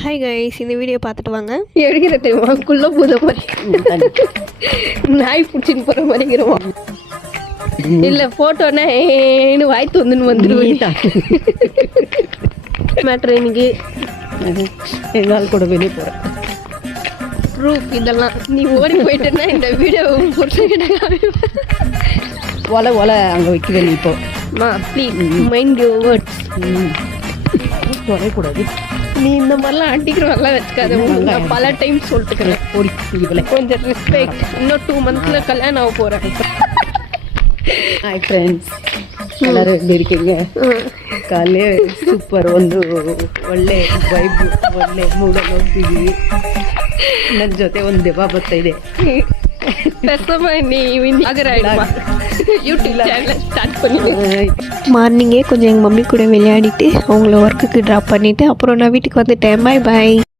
Hi guys, இந்த video பார்த்துட்டு வாங்க. எடுக்கிற தெரியுமா குள்ள பூத மாதிரி நாய் பிடிச்சின்னு போகிற மாதிரிங்கிறோம். இல்லை ஃபோட்டோன்னா ஏன்னு வாய்த்து வந்துடுவேன். மேட்ரு இன்னைக்கு எங்கள் ஆள் கூட வெளியே போகிறேன். ப்ரூஃப் இதெல்லாம் நீ ஓடி போயிட்டேன்னா இந்த வீடியோ ஒலை ஒலை அங்கே வைக்கிறேன். இப்போ ப்ளீஸ் மைண்ட் யுவர் வேர்ட்ஸ். குறையக்கூடாது. நீ இந்த மாதிரிலாம் அடிக்கிற மாதிரிலாம் வச்சுக்காத. நான் பல டைம் சொல்லிட்டுக்கிறேன். ஓடி இவ்வளோ கொஞ்சம் ரெஸ்பெக்ட். இன்னும் 2 monthsல கல்யாணம் ஆக போகிறேன். ಹಾಯ್ ಫ್ರೆಂಡ್ಸ್, ಎಲ್ಲರೂ ಎಲ್ಲಿ ಇರ್ಕೀங்க? ಕಾಲೇ ಸೂಪರ್, ಒಂದು ಒಳ್ಳೆ ವೈಬ್, ಒಳ್ಳೆ ಮೂಡಲ್ಲಿ ಹೋಗ್ತಿದ್ದೀವಿ. ನನ್ನ ಜೊತೆ ಒಂದು ದೆವ್ವ ಬರ್ತಾ ಇದೆ. யூடியூப் சேனல் ஸ்டார்ட் பண்ணி மார்னிங்கே கொஞ்சம் எங்கள் மம்மி கூட விளையாடிட்டு அவங்கள ஒர்க்குக்கு ட்ராப் பண்ணிவிட்டு அப்புறம் நான் வீட்டுக்கு வந்துட்டேன். பாய் பாய்.